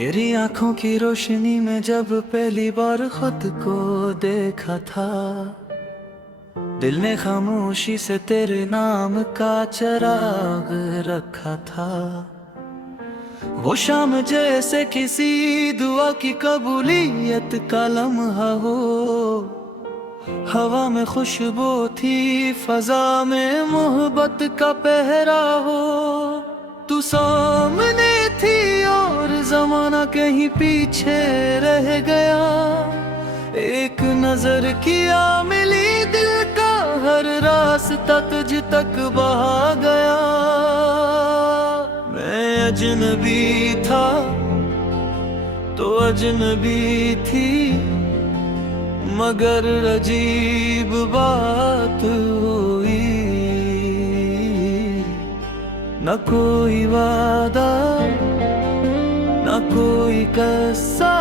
तेरी आंखों की रोशनी में जब पहली बार खुद को देखा था, दिल ने खामोशी से तेरे नाम का चिराग रखा था। वो शाम जैसे किसी दुआ की कबूलियत का लम्हा हो, हवा में खुशबू थी, फजा में मोहब्बत का पहरा हो। तू सामने थी और जमाना कहीं पीछे रह गया। एक नजर किया मिली, दिल का हर रास्ता तुझ तक बहा गया। मैं अजनबी था तो अजनबी थी, मगर अजीब बात हुई। न कोई वादा न कोई किस्सा,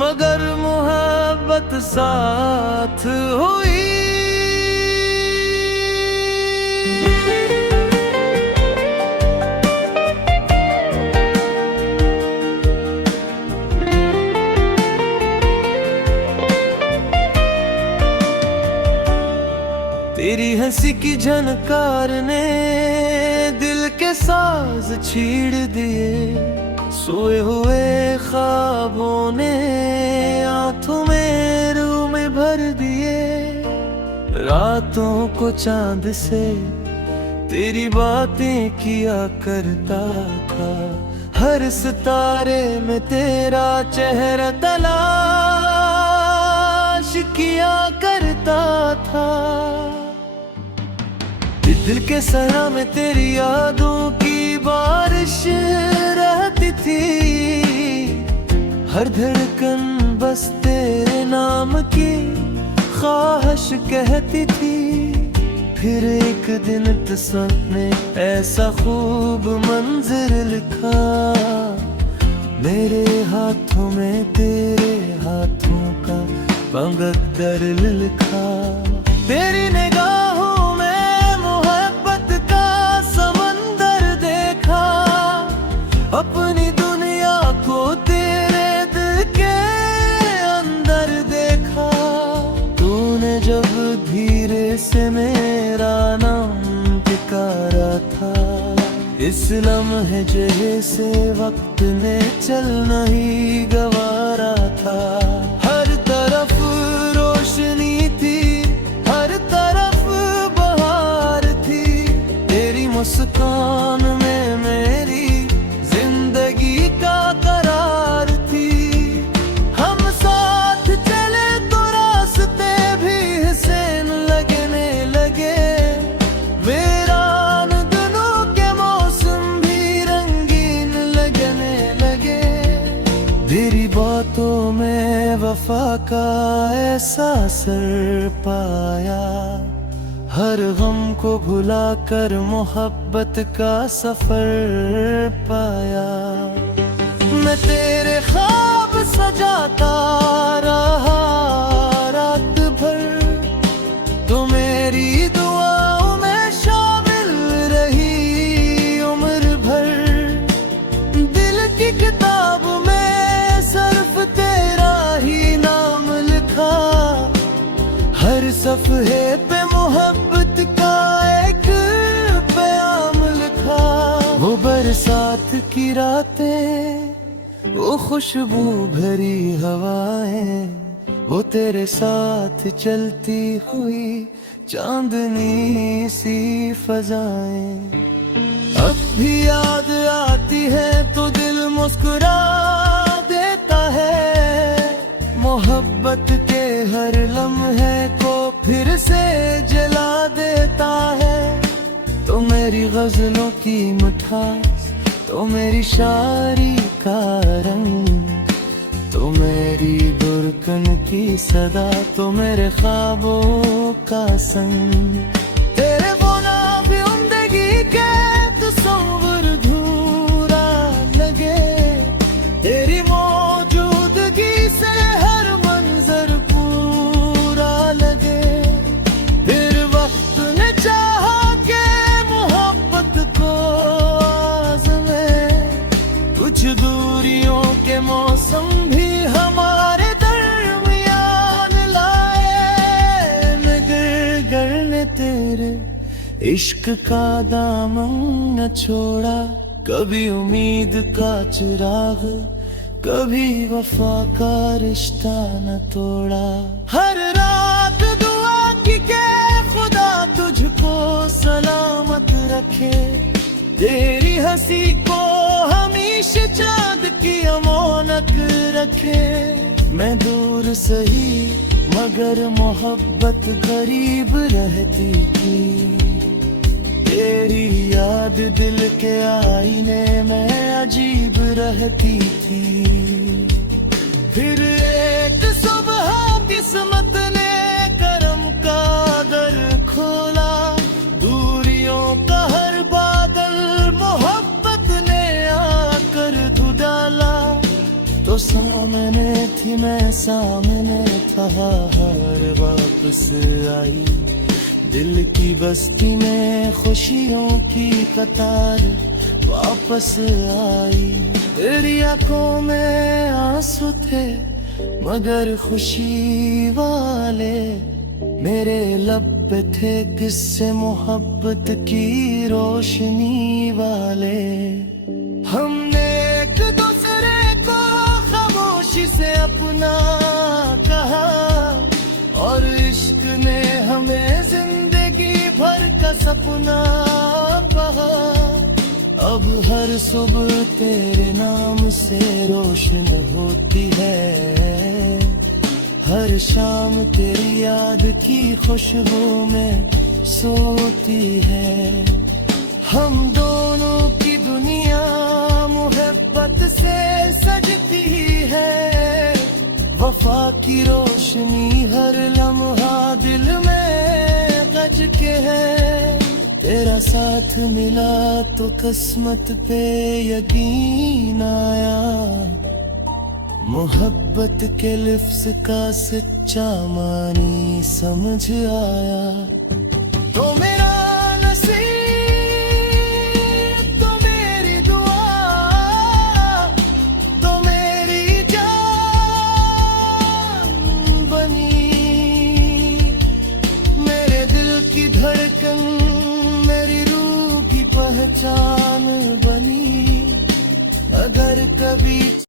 मगर मोहब्बत साथ हुई। तेरी हंसी की झनकार ने दिल के साज छीड़ दिए। सोए हुए ख्वाबों ने आंखों में रूह में भर दिए। रातों को चांद से तेरी बातें किया करता था, हर सितारे में तेरा चेहरा तलाश किया करता था। दिल के सरा में तेरी यादों की बारिश रहती थी। हर धड़कन बस तेरे नाम की ख्वाहिश कहती थी। फिर एक दिन किस्मत ने ऐसा खूब मंजर लिखा, मेरे हाथों में तेरे हाथों का पंगदर लिखा। तेरी निगाहों अपनी दुनिया को तेरे दिल के अंदर देखा। तूने जब धीरे से मेरा नाम पुकारा था, इस लम्हे जैसे वक्त ने चलना ही गवारा था। हर तरफ रोशनी थी, हर तरफ बहार थी। तेरी मुस्कान में मेरी का करार थी। हम साथ चले तो रास्ते भी हसीन लगने लगे। वीरान दिनों के मौसम भी रंगीन लगने लगे। तेरी बातों में वफा का एहसास पाया, हर गम को भुलाकर मोहब्बत का सफर पाया। मैं तेरे ख्वाब सजाता रहा रात भर, तो मेरी दुआओं में शामिल रही उम्र भर। दिल की किताब में सिर्फ तेरा ही नाम लिखा, हर सफ़हे पे मोहब्बत का एक प्याम लिखा। वो बरसात की रातें, वो खुशबू भरी हवाएं, वो तेरे साथ चलती हुई चांदनी सी फजाएं। अब भी याद आती है तो दिल मुस्कुरा देता है। मोहब्बत के हर लम्हे को फिर से जला देता है। तो मेरी गजलों की मिठास, तो मेरी शायरी का रंग, तो मेरी धड़कन की सदा, तो मेरे ख्वाबों का संग। तेरे बिना भी जिंदगी के तस्वीर अधूरा लगे। तेरी मौजूदगी से हर मंजर पूरा लगे। फिर वक्त ने चाहा के मोहब्बत को आज़मे, कुछ दूरियों के मौसम भी हमारे दरमियान लाए। मैं गिर गर ने तेरे इश्क का दामन न छोड़ा, कभी उम्मीद का चिराग, कभी वफा का रिश्ता न तोड़ा। हर रात दुआ की के खुदा तुझको सलामत रखे, तेरी हंसी को हमेशा चांद की अमानत रखे। मैं दूर सही मगर मोहब्बत करीब रहती थी, तेरी याद दिल के आईने में अजीब रहती थी। फिर एक सुबह किस्मत ने करम का दर खोला, दूरियों का हर बादल मोहब्बत ने आकर धो डाला। तो सामने थी मैं सामने था, हार वापस आई। दिल की बस्ती में खुशियों की कतार वापस आई। तेरी आंखों में आंसू थे मगर खुशी वाले, मेरे लब पे थे किस्से मोहब्बत की रोशनी वाले। हमने एक दूसरे को खामोशी से अपना कहा, और इश्क ने हमें जिंदगी भर का सपना कहा। अब हर सुबह तेरे नाम से रोशन होती है, हर शाम तेरी याद की खुशबू में सोती है। हम दोनों की दुनिया मोहब्बत से सजती है, वफा की रोशनी हर लम्हा दिल में गज के है। तेरा साथ मिला तो किस्मत पे यकीन आया, मोहब्बत के लिफ्ज़ का सच्चा मानी समझ आया।